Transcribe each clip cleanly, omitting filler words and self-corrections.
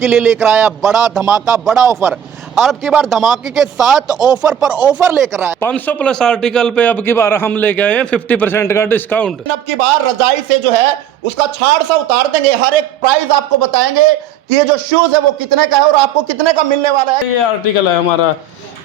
के लिए लेकर आया बड़ा धमाका, बड़ा ऑफर। अब की बार धमाके के साथ ऑफर पर ऑफर लेकर आया। 500 प्लस आर्टिकल पे अब की बार हम लेके आए हैं 50% का डिस्काउंट। अब की बार रजाई से जो है उसका छाड़ सा उतार देंगे। हर एक प्राइस आपको बताएंगे कि ये जो शूज है वो कितने का है और आपको कितने का मिलने वाला है। ये आर्टिकल है हमारा,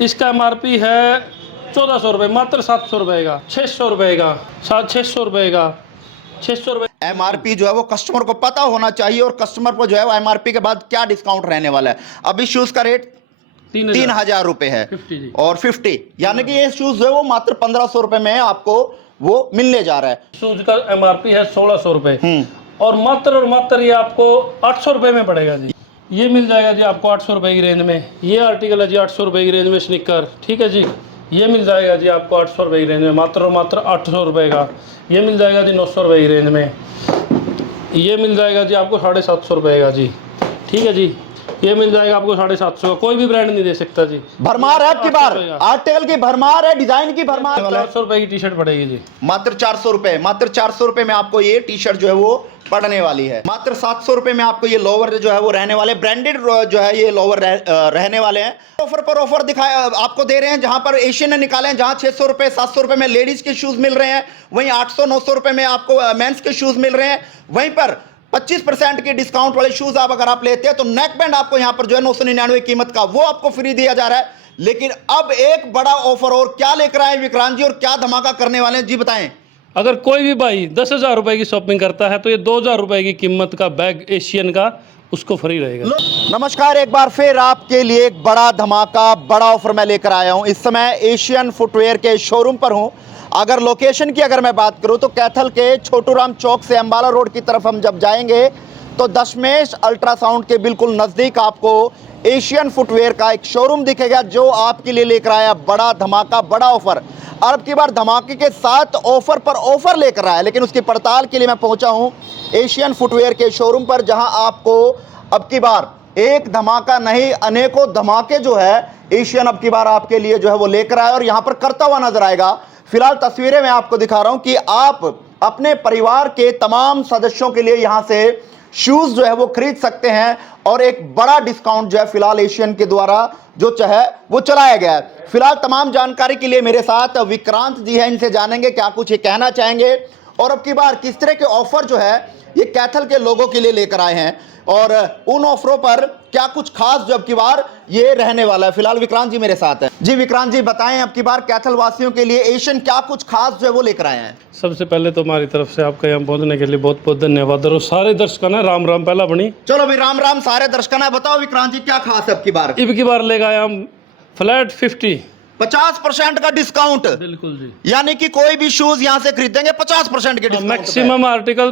इसका MRP है 1400 रुपये, मात्र 700 रुपये का, 600 रुपये का, 600 रुपये का, 600 रुपये। एमआरपी जो है वो कस्टमर को पता होना चाहिए और कस्टमर को जो है वो एमआरपी के बाद क्या डिस्काउंट रहने वाला है। अभी शूज का रेट 3000 रुपए है 50 और 50 यानी कि ये शूज जो है वो मात्र 1500 रुपए में आपको वो मिलने जा रहा है। शूज का MRP है 1600 रुपये और मात्र ये आपको 800 रुपये में पड़ेगा जी। ये मिल जाएगा जी आपको 800 रुपये की रेंज में। ये आर्टिकल है जी 800 रुपये की रेंज में स्निकर, ठीक है जी। ये मिल जाएगा जी आपको 800 रुपये की रेंज में, मात्र 800 रुपये का। ये मिल जाएगा जी 900 रुपये की रेंज में। ये मिल जाएगा जी आपको 750 रुपये का जी, ठीक है जी। ये मिल जाएगा आपको 750 का। कोई भी ब्रांड नहीं दे सकता जी। भरमार है आपकी बार, आर्टिकल की भरमार है, डिजाइन की भरमार। 400 रुपये की टी शर्ट पड़ेगी जी, मात्र 400 रुपए, मात्र 400 रुपए में आपको ये टी शर्ट जो है वो पड़ने वाली है। मात्र 700 रुपए में आपको ये लोवर जो है वो रहने वाले, ब्रांडेड जो है ये लोवर रहने वाले हैं। ऑफर पर ऑफर दिखाया आपको दे रहे हैं। जहां पर एशियन ने निकाले हैं, जहां 600 रुपए 700 रुपए में लेडीज के शूज मिल रहे हैं, वहीं 800-900 रुपए में आपको मेंस के शूज मिल रहे हैं। वहीं पर 25% के डिस्काउंट वाले शूज अगर आप लेते हैं तो नेक बैंड आपको यहां पर जो है 999 कीमत का वो आपको फ्री दिया जा रहा है। लेकिन अब एक बड़ा ऑफर और क्या लेकर आए विक्रांत जी और क्या धमाका करने वाले हैं जी, बताएं। अगर कोई भी भाई 10,000 रुपये की शॉपिंग करता है तो ये 2,000 रुपये की कीमत का बैग एशियन का उसको फ्री रहेगा। नमस्कार, एक बार फिर आपके लिए एक बड़ा धमाका, बड़ा ऑफर मैं लेकर आया हूं। इस समय एशियन फुटवेयर के शोरूम पर हूं। अगर लोकेशन की अगर मैं बात करूं तो कैथल के छोटूराम चौक से अंबाला रोड की तरफ हम जब जाएंगे तो दशमेश अल्ट्रासाउंड के बिल्कुल नज़दीक आपको एशियन फुटवेयर का एक शोरूम दिखेगा जो आपके लिए लेकर आया बड़ा धमाका, बड़ा ऑफर। अब की बार धमाके के साथ ऑफर पर ऑफर लेकर आया, लेकिन उसकी पड़ताल के लिए मैं पहुंचा हूं एशियन फुटवेयर के शोरूम पर, जहां आपको अब की बार एक धमाका नहीं अनेकों धमाके जो है एशियन अब की बार आपके लिए जो है वो लेकर आया और यहां पर करता हुआ नजर आएगा। फिलहाल तस्वीरें मैं आपको दिखा रहा हूं कि आप अपने परिवार के तमाम सदस्यों के लिए यहां से शूज जो है वो खरीद सकते हैं और एक बड़ा डिस्काउंट जो है फिलहाल एशियन के द्वारा जो चाहे वो चलाया गया है। फिलहाल तमाम जानकारी के लिए मेरे साथ विक्रांत जी हैं, इनसे जानेंगे क्या कुछ ये कहना चाहेंगे और अब की बार किस तरह के ऑफर जो है ये कैथल के लोगों के लिए लेकर आए हैं और उन ऑफरों पर क्या कुछ खास जो अब की बार ये रहने वाला है। फिलहाल विक्रांत जी मेरे साथ हैं। जी विक्रांत जी बताएं, अब की बार कैथल वासियों के लिए एशियन क्या कुछ खास जो है वो लेकर आए हैं। सबसे पहले तो हमारी तरफ से आपका यहाँ पहुँचने के लिए बहुत बहुत धन्यवाद और सारे दर्शकों ने राम राम पहला बनी। चलो भाई राम राम सारे दर्शकों ने। बताओ विक्रांत जी क्या खास है अब की बार। अब की बार लेगा हम फ्लैट 50% का डिस्काउंट। बिल्कुल जी, यानी कि कोई भी शूज यहाँ से खरीदेंगे 50% के discount. Maximum article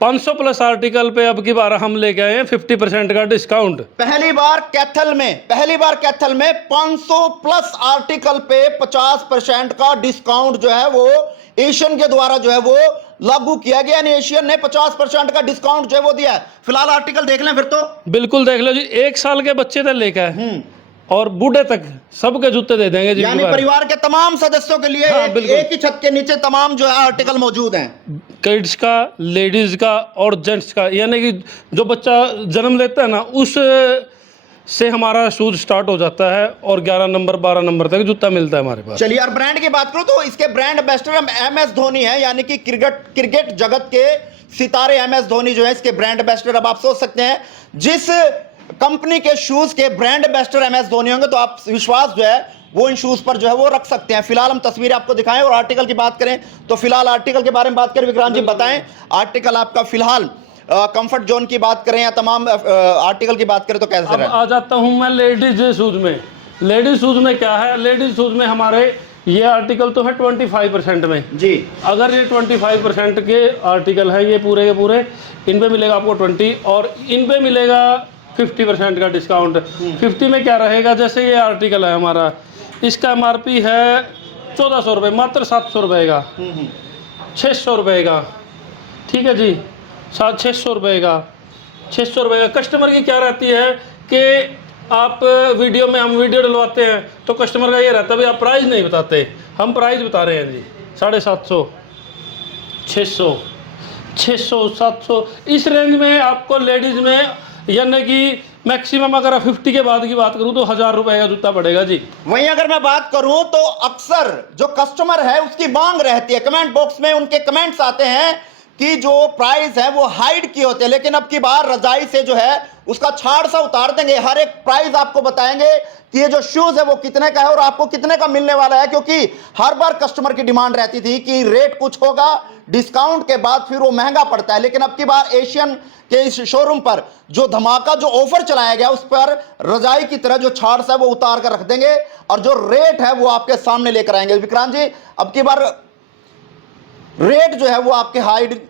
500 plus article पे अब की बार हम लेके आए हैं 50% का डिस्काउंट। पहली बार कैथल में 500 प्लस आर्टिकल पे 50% का डिस्काउंट जो है वो एशियन के द्वारा जो है वो लागू किया गया। एशियन ने 50% का डिस्काउंट जो है वो दिया है। फिलहाल आर्टिकल देख लें फिर तो। बिल्कुल देख लो जी, 1 साल के बच्चे तक लेकर और बूढ़े तक सबके जूते दे देंगे जी। यानी परिवार के तमाम सदस्यों के लिए एक ही छत के नीचे तमाम जो है आर्टिकल मौजूद हैं। किड्स का, लेडीज का और जेंट्स का, यानी कि जो बच्चा जन्म लेता है ना उस से हमारा शूज स्टार्ट हो जाता है और 11 नंबर 12 नंबर तक जूता मिलता है हमारे पास। चलिए यार ब्रांड की बात करूं तो इसके ब्रांड एम्बेसडर MS धोनी है, यानी कि क्रिकेट जगत के सितारे MS धोनी जो है इसके ब्रांड एम्बेसडर। अब आप सोच सकते हैं जिस कंपनी के शूज के ब्रांड एम्बेसडर MS धोनी होंगे तो आप विश्वास जो है वो इन शूज पर जो है वो रख सकते हैं। फिलहाल हम तस्वीरें आपको दिखाएं और आर्टिकल की बात करें तो फिलहाल आर्टिकल के बारे में बात करें विक्रांत जी बताएं, आर्टिकल आपका फिलहाल कंफर्ट जोन की बात करें या तमाम आर्टिकल की बात करें तो कैसे रहा? आ जाता हूं मैं लेडीज शूज में। लेडीज शूज में क्या है, लेडीज शूज में हमारे ये आर्टिकल तो है 25% में जी। अगर ये 25% के आर्टिकल हैं ये पूरे के पूरे, इन पे मिलेगा आपको 20 और इन पे मिलेगा 50% का डिस्काउंट। 50 में क्या रहेगा, जैसे ये आर्टिकल है हमारा, इसका MRP है 1400 रुपये, मात्र 700 रुपये का, 600 रुपये का, ठीक है जी, 600 रुपये का, 600 रुपये का। कस्टमर की क्या रहती है कि आप वीडियो में हम वीडियो डलवाते हैं तो कस्टमर का ये रहता है भाई आप प्राइस नहीं बताते, हम प्राइस बता रहे हैं जी। 750, 600, 700 इस रेंज में आपको लेडीज़ में, यानी कि मैक्सिमम अगर 50 के बाद की बात करूं तो 1000 रुपए का जूता पड़ेगा जी। वहीं अगर मैं बात करूं तो अक्सर जो कस्टमर है उसकी मांग रहती है, कमेंट बॉक्स में उनके कमेंट्स आते हैं कि जो प्राइस है वो हाइड किए होते हैं, लेकिन अब की बार रजाई से जो है उसका छाड़ सा उतार देंगे। हर एक प्राइस आपको बताएंगे कि ये जो शूज है वो कितने का है और आपको कितने का मिलने वाला है, क्योंकि हर बार कस्टमर की डिमांड रहती थी कि रेट कुछ होगा, डिस्काउंट के बाद फिर वो महंगा पड़ता है। लेकिन अब की बार एशियन के इस शोरूम पर जो धमाका, जो ऑफर चलाया गया, उस पर रजाई की तरह जो छाड़ है वो उतार कर रख देंगे और जो रेट है वो आपके सामने लेकर आएंगे। विक्रांत जी, अब की बार रेट जो है वो आपके हाइड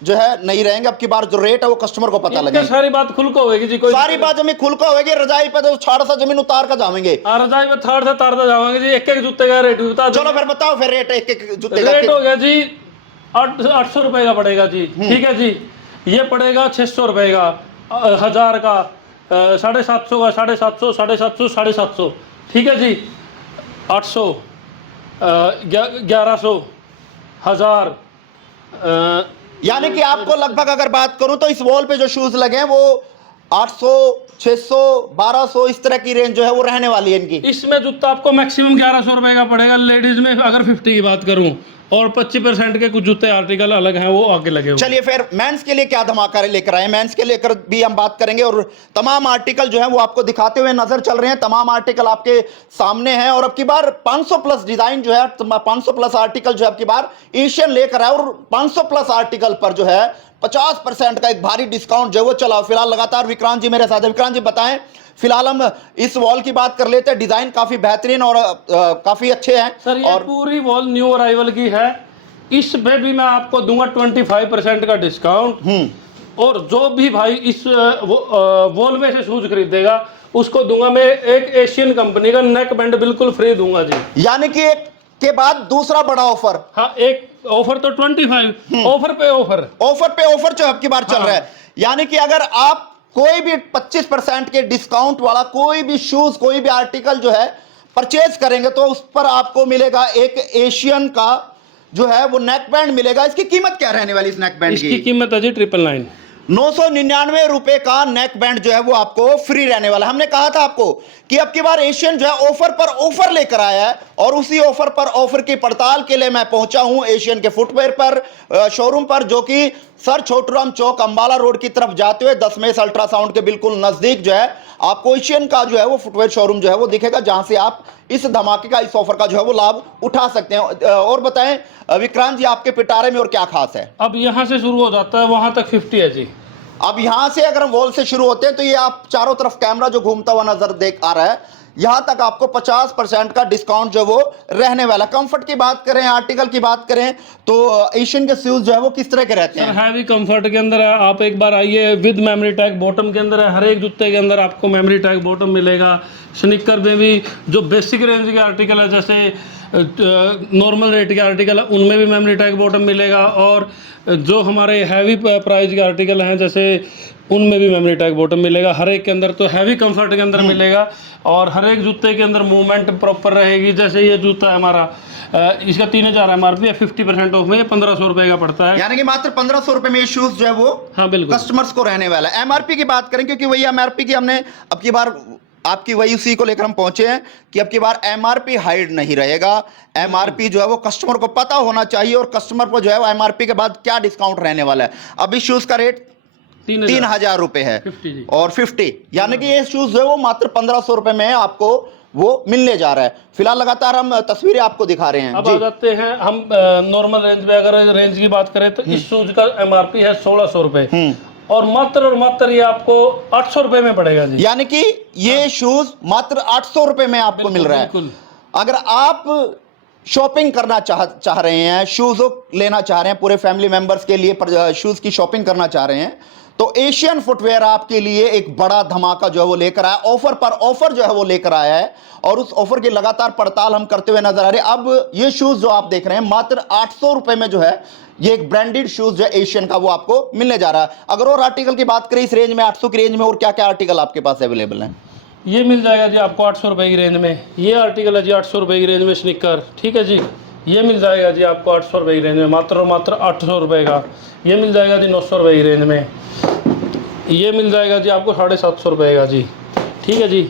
जो है नहीं रहेंगे। अब की बार जो रेट है वो कस्टमर को पता लगेगा। सारी बात खुल को होगी जी, कोई सारी बात जमीन खुल को होगी। रजाई पे तो छाड़ सा जमीन उतार कर जाएंगे। रजाई पे थाड़ से तारता जाओगे जी। एक एक जूते का रेट बता दो। चलो फिर बताओ फिर रेट एक एक जूते का। रेट हो गया जी 800 रुपए का पड़ेगा जी। ठीक है जी। ये पड़ेगा 600 रुपए का, 1000 का, 750 का, 750, 750, 750। ठीक है जी। 800, 1100, 1000। यानी कि आपको लगभग अगर बात करूं तो इस वॉल पे जो शूज लगे हैं वो 800, 600, 1200 इस तरह की रेंज जो है वो रहने वाली है इनकी। इसमें जूता आपको मैक्सिमम 1100 रुपए का पड़ेगा लेडीज में, अगर 50 की बात करूं, और 25% के कुछ जूते आर्टिकल अलग हैं वो आगे लगे हुए। चलिए फिर मेंस के लिए क्या धमाका लेकर आए, मेंस के लेकर भी हम बात करेंगे और तमाम आर्टिकल जो है वो आपको दिखाते हुए नजर चल रहे हैं। तमाम आर्टिकल आपके सामने हैं और अब की बार 500 प्लस डिजाइन जो है, 500 प्लस आर्टिकल जो है अब की बार एशियन लेकर आए और 500 प्लस आर्टिकल पर जो है 50% का एक भारी डिस्काउंट जो है वो चला फिलहाल लगातार। विक्रांत जी मेरे साथ है। विक्रांत जी बताएं, फिलहाल हम इस वॉल की बात कर लेते हैं। डिजाइन काफी बेहतरीन और काफी अच्छे हैं सर। ये और पूरी वॉल न्यू अराइवल की है। इस पे भी मैं आपको दूंगा 25% का डिस्काउंट। और जो भी भाई इस वॉल में से शूज खरीदेगा उसको दूंगा मैं एक एशियन कंपनी का नेक बैंड बिल्कुल फ्री दूंगा जी। यानी कि एक के बाद दूसरा बड़ा ऑफर। हाँ, एक ऑफर तो 25, ऑफर पे ऑफर जो अब की बार चल रहा है। यानी कि अगर आप कोई भी 25% के डिस्काउंट वाला कोई भी शूज, कोई भी आर्टिकल जो है परचेज करेंगे तो उस पर आपको मिलेगा एक एशियन का जो है वो नेक बैंड मिलेगा। इसकी कीमत क्या रहने वाली इस नेक बैंड की? इसकी कीमत है जी 999। 999 रुपए का नेक बैंड जो है वो आपको फ्री रहने वाला। हमने कहा था आपको कि अब की बार एशियन जो है ऑफर पर ऑफर लेकर आया है और उसी ऑफर पर ऑफर की पड़ताल के लिए मैं पहुंचा हूं एशियन के फुटवेयर पर शोरूम पर, जो कि सर छोटूराम चौक अंबाला रोड की तरफ जाते हुए 10 मेस अल्ट्रासाउंड के बिल्कुल नजदीक जो है आपको एशियन का जो है वो फुटवेयर शोरूम जो है वो दिखेगा, जहां से आप इस धमाके का, इस ऑफर का जो है वो लाभ उठा सकते हैं। और बताएं विक्रांत जी, आपके पिटारे में और क्या खास है? अब यहां से शुरू हो जाता है, वहां तक 50 है जी। अब यहां से अगर वॉल से शुरू होते हैं तो ये आप चारों तरफ कैमरा जो घूमता हुआ नजर देख आ रहा है, यहां तक आपको 50% का डिस्काउंट जो वो रहने वाला। कंफर्ट की बात करें, आर्टिकल की बात करें तो एशियन के शूज जो है वो किस तरह के रहते हैं? हैवी कंफर्ट के अंदर है। आप एक बार आइए, विद मेमोरी टैग बॉटम के अंदर है। हर एक जूते के अंदर आपको मेमोरी टैग बॉटम मिलेगा। स्निकर में भी जो बेसिक रेंज के आर्टिकल है, जैसे नॉर्मल रेट के आर्टिकल है, उनमें भी मेमोरी टैग बॉटम मिलेगा। और जो हमारे हैवी प्राइस के आर्टिकल हैं जैसे उनमें भी मेमोरी टैग बॉटम मिलेगा। हर एक के अंदर तो हैवी कंफर्ट के अंदर मिलेगा और हर एक जूते के अंदर मूवमेंट प्रॉपर रहेगी। जैसे ये जूता है हमारा, इसका 3000 MRP है, 50% ऑफ में ये 1500 रुपए का पड़ता है। यानी कि मात्र 1500 रुपए में ये शूज जो है वो हाँ बिल्कुल कस्टमर्स को रहने वाला है। एमआरपी की बात करें, क्योंकि वही एमआरपी की हमने अब की बार आपकी वही उसी को लेकर हम पहुंचे हैं कि अब की बार एमआरपी हाइड नहीं रहेगा। एमआरपी जो है वो कस्टमर को पता होना चाहिए और कस्टमर को जो है वो एमआरपी के बाद क्या डिस्काउंट रहने वाला है। अभी शूज का रेट 3000 रुपए है 50 और 50, यानी कि ये शूज जो है वो मात्र 1500 रुपए में आपको वो मिलने जा रहा है। फिलहाल लगातार हम तस्वीरें आपको दिखा रहे हैं। अब आ जाते हैं हम नॉर्मल रेंज में। अगर रेंज की बात करें तो इस शूज का एमआरपी है 1600 रुपए और मात्र ये आपको 800 रुपए में पड़ेगा जी। यानी कि ये शूज मात्र 800 रुपए में आपको मिल रहा है। अगर आप शॉपिंग करना चाह रहे हैं, शूज लेना चाह रहे हैं, पूरे फैमिली मेंबर्स के लिए शूज की शॉपिंग करना चाह रहे हैं, तो एशियन फुटवेयर आपके लिए एक बड़ा धमाका जो है वो लेकर आया। ऑफर पर ऑफर जो है वो लेकर आया है और उस ऑफर की लगातार पड़ताल हम करते हुए नजर आ रहे हैं। अब ये शूज जो आप देख रहे हैं मात्र 800 रुपए में जो है ये एक ब्रांडेड शूज जो है एशियन का वो आपको मिलने जा रहा है। अगर और आर्टिकल की बात करें इस रेंज में, 800 की रेंज में और क्या क्या आर्टिकल आपके पास अवेलेबल है? ये मिल जाएगा जी आपको 800 रुपए की रेंज में। ये आर्टिकल है जी 800 रुपए की रेंज में स्निकर। ठीक है जी, ये मिल जाएगा जी आपको 800 रुपए की रेंज में, मात्र 800 रुपए का। ये मिल जाएगा जी 900 रुपए की रेंज में। ये मिल जाएगा जी आपको 750 रुपये का जी। ठीक है जी,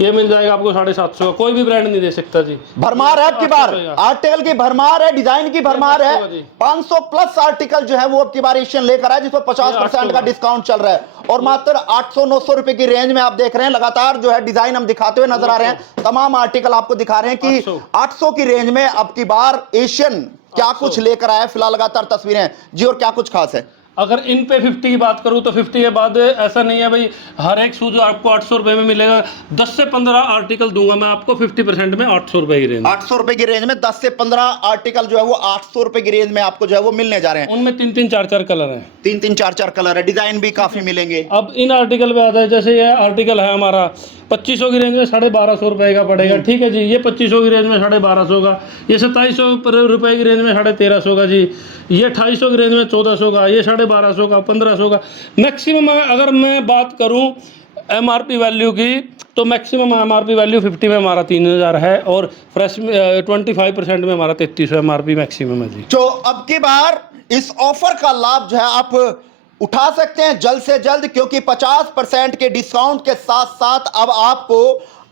ये मिल जाएगा आपको 750 का, कोई भी ब्रांड नहीं दे सकता जी। भरमार है आपकी बार, आर्टिकल की भरमार है, डिजाइन की भरमार है। 500 प्लस आर्टिकल जो है वो आपकी बार एशियन लेकर आए, जिस पर 50% का डिस्काउंट चल रहा है, और मात्र 800-900 रुपए की रेंज में आप देख रहे हैं। लगातार जो है डिजाइन हम दिखाते हुए नजर आ रहे हैं, तमाम आर्टिकल आपको दिखा रहे हैं कि 800 की रेंज में आपकी बार एशियन क्या कुछ लेकर आया। फिलहाल लगातार तस्वीरें जी, और क्या कुछ खास है? अगर इन पे 50 की बात करूं तो 50 के बाद ऐसा नहीं है भाई हर एक शूज आपको 800 रुपए में मिलेगा। 10 से 15 आर्टिकल दूंगा मैं आपको 50% में 800 रुपए की रेंज। 800 रुपए की रेंज में 10 से 15 आर्टिकल जो है वो 800 रुपए की रेंज में आपको जो है वो मिलने जा रहे हैं। उनमें 3-3 4-4 कलर हैं, 3-3 4-4 कलर है, डिजाइन भी काफी मिलेंगे। अब इन आर्टिकल पे आता है, जैसे ये आर्टिकल है हमारा 2500 की रेंज में 1250 रुपए का पड़ेगा। ठीक है जी, ये 2500 की रेंज में 1250 का, ये 2700 रुपए की रेंज में 1350 का जी, ये 2800 की रेंज में 1400 का, ये 1250 का, 1500 का। मैक्सिमम अगर मैं बात करूं MRP वैल्यू की तो मैक्सिमम MRP वैल्यू 50 में हमारा 3000 है, और फ्रेश 25% में हमारा 3300 MRP मैक्सिमम है जी। तो अब की बार इस ऑफर का लाभ जो है आप उठा सकते हैं जल्द से जल्द, क्योंकि 50% के डिस्काउंट के साथ साथ अब आपको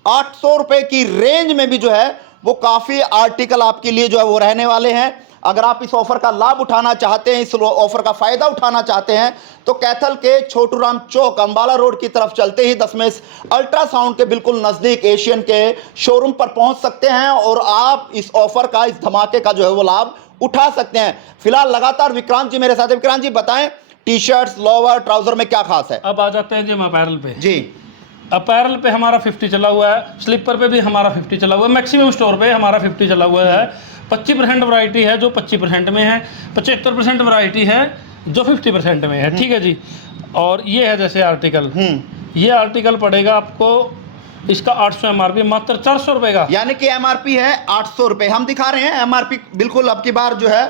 800 रुपए की रेंज में भी जो है वो काफी आर्टिकल आपके लिए जो है वो रहने वाले हैं। अगर आप इस ऑफर का लाभ उठाना चाहते हैं, इस ऑफर का फायदा उठाना चाहते हैं, तो कैथल के छोटूराम चौक अंबाला रोड की तरफ चलते ही दशमेश अल्ट्रासाउंड के बिल्कुल नजदीक एशियन के शोरूम पर पहुंच सकते हैं, और आप इस ऑफर का, इस धमाके का जो है वो लाभ उठा सकते हैं। फिलहाल लगातार विक्रांत जी मेरे साथ है। विक्रांत जी बताएं, टी शर्ट्स, लोअर, ट्राउजर में क्या खास है? अब आ जाते हैं जी हम अपैरल पे जी। अपैरल पे हमारा 50 चला हुआ है, स्लीपर पे भी हमारा 50 चला हुआ है, मैक्सिमम स्टोर पे हमारा 50 चला हुआ है। 25% वैरायटी है जो 25% में है, 75% वैरायटी है जो 50% में है। ठीक है जी, और ये है जैसे आर्टिकल, ये आर्टिकल पड़ेगा आपको इसका 800 MRP मात्र 400 रुपए का, यानी कि MRP है 800 रुपए। हम दिखा रहे हैं MRP बिल्कुल अब की बार जो है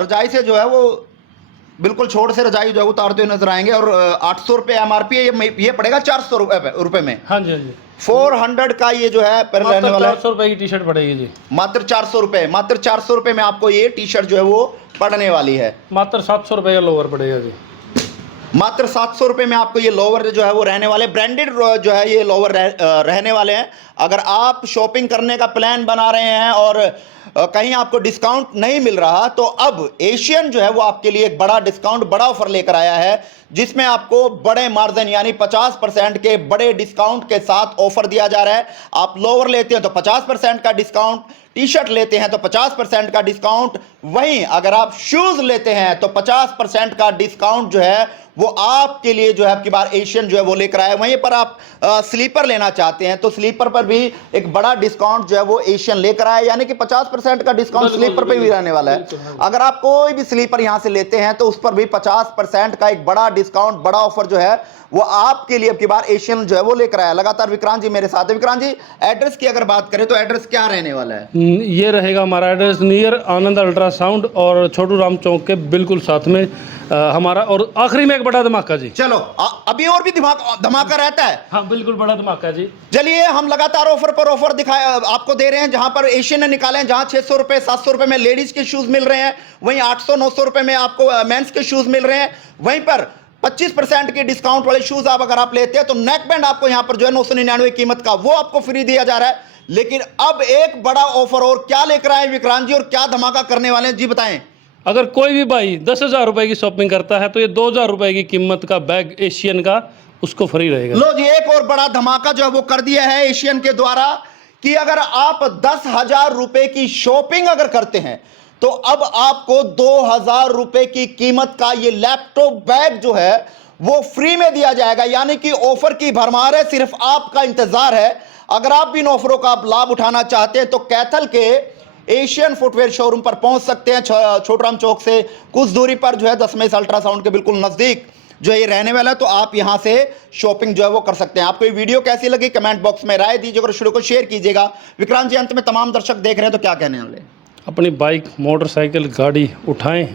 रजाई से जो है वो बिल्कुल छोड़ से रजाई जो है उतारते हुए नजर आएंगे, और 800 रुपए MRP है, ये पड़ेगा 400 रुपए में। हाँ जी, हाँ जी। 400 का ये जो है पर रहने वाला 400 रुपए की टी शर्ट पड़ेगी जी, मात्र 400 रुपए। मात्र 400 रुपए में आपको ये टी शर्ट जो है वो पड़ने वाली है। मात्र 700 रुपए का लोअर पड़ेगा जी, मात्र 700 रुपए में आपको ये लोअर जो है वो रहने वाले, ब्रांडेड जो है ये लोअर रहने वाले हैं। अगर आप शॉपिंग करने का प्लान बना रहे हैं और कहीं आपको डिस्काउंट नहीं मिल रहा, तो अब एशियन जो है वो आपके लिए एक बड़ा डिस्काउंट, बड़ा ऑफर लेकर आया है, जिसमें आपको बड़े मार्जिन यानी 50% के बड़े डिस्काउंट के साथ ऑफर दिया जा रहा है। आप लोअर लेते हैं तो 50% का डिस्काउंट, टी शर्ट लेते हैं तो 50% का डिस्काउंट, वहीं अगर आप शूज लेते हैं तो 50% का डिस्काउंट जो है वो आपके लिए जो है आपकी बार एशियन जो है वो लेकर आया। वहीं पर आप स्लीपर लेना चाहते हैं तो स्लीपर पर भी एक बड़ा डिस्काउंट जो है वो एशियन लेकर आया, यानी कि 50% का डिस्काउंट स्लीपर पे भी रहने वाला है। अगर आप कोई भी स्लीपर यहां से लेते हैं तो उस पर भी 50% का एक बड़ा डिस्काउंट, बड़ा ऑफर जो है वो आपके लिए आपकी बार एशियन जो है वो लेकर आया। लगातार विक्रांत जी मेरे साथ है। विक्रांत जी, एड्रेस की अगर बात करें तो एड्रेस क्या रहने वाला है? ये रहेगा हमारा एड्रेस नियर आनंद अल्ट्रासाउंड और छोटूराम चौक के बिल्कुल साथ में हमारा, और आखिरी में एक बड़ा धमाका जी। चलो अभी और भी धमाका रहता है। हाँ बिल्कुल बड़ा धमाका जी। चलिए, हम लगातार ऑफर पर ऑफर दिखाए आपको दे रहे हैं। जहां पर एशियन ने निकाले हैं, जहां 600 रुपए 700 रुपए में लेडीज के शूज मिल रहे हैं, वहीं 800-900 रुपए में आपको मेंस के शूज मिल रहे हैं। वहीं पर 25% के डिस्काउंट वाले शूज आप अगर आप लेते हैं तो नेक बैंड आपको यहां पर जो है 999 कीमत का वो आपको फ्री दिया जा रहा है। लेकिन अब एक बड़ा ऑफर और क्या लेकर आए विक्रांत जी, और क्या धमाका करने वाले हैं जी, बताएं। अगर कोई भी भाई 10,000 रुपए की शॉपिंग करता है तो ये 2,000 रुपए की कीमत का बैग एशियन का उसको फ्री रहेगा। लो जी, एक और बड़ा धमाका जो है वो कर दिया है एशियन के द्वारा कि अगर आप 10,000 रुपए की शॉपिंग अगर करते हैं तो अब आपको 2,000 रुपए की कीमत का ये लैपटॉप बैग जो है वो फ्री में दिया जाएगा। यानी कि ऑफर की भरमार है, सिर्फ आपका इंतजार है। अगर आप भी इन ऑफरों का लाभ उठाना चाहते हैं तो कैथल के एशियन फुटवेयर शोरूम पर पहुंच सकते हैं। छोटूराम चौक से कुछ दूरी पर जो है दशमेश अल्ट्रासाउंड के बिल्कुल नजदीक जो ये रहने वाला है, तो आप यहां से शॉपिंग जो है वो कर सकते हैं। आपको ये वीडियो कैसी लगी कमेंट बॉक्स में राय दीजिएगा और वीडियो को शेयर कीजिएगा। विक्रांत जी, अंत में तमाम दर्शक देख रहे हैं तो क्या कहने वाले? अपनी बाइक, मोटरसाइकिल, गाड़ी उठाएं,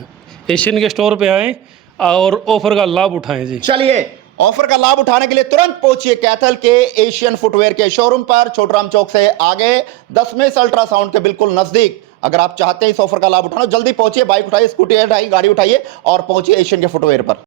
एशियन के स्टोर पे आएं और ऑफर का लाभ उठाएं जी। चलिए, ऑफर का लाभ उठाने के लिए तुरंत पहुंचिए कैथल के एशियन फुटवेयर के शोरूम पर, छोटूराम चौक से आगे दशमेश अल्ट्रासाउंड के बिल्कुल नजदीक। अगर आप चाहते हैं इस ऑफर का लाभ उठाना, जल्दी पहुंचिए, बाइक उठाइए, स्कूटी उठाइए, गाड़ी उठाइए और पहुंचिए एशियन के फुटवेयर पर।